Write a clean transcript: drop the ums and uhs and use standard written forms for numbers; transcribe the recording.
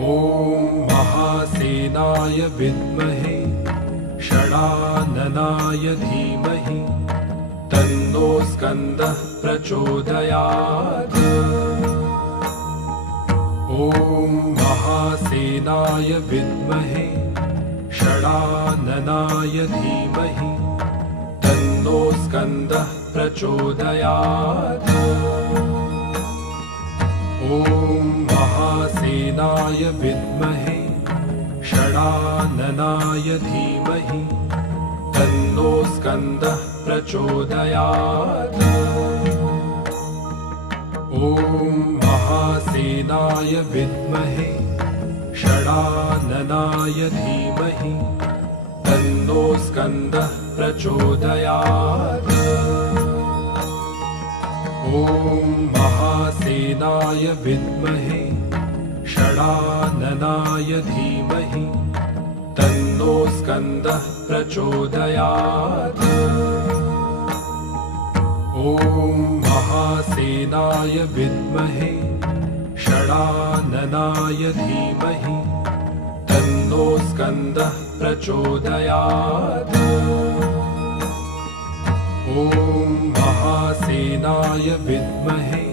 ॐ महासेनाय विद्महे षडाननाय धीमहि तन्नो स्कन्दः प्रचोदयात्। ॐ महासेनाय विद्महे षडाननाय धीमहि तन्नो स्कन्दः प्रचोदयात्। ॐ महासेनाय विद्महे षडाननाय धीमहि तन्नो स्कन्दः प्रचोदयात्। ॐ महासेनाय विद्महे षडाननाय धीमहि तन्नो स्कन्दः प्रचोदयात्। ॐ महासेनाय विद्महे षडाननाय धीमहि तन्नो स्कन्दः प्रचोदयात्। ॐ महासेनाय विद्महे षडाननाय धीमहि तन्नो स्कन्दः प्रचोदयात्। ॐ महासेनाय विद्महे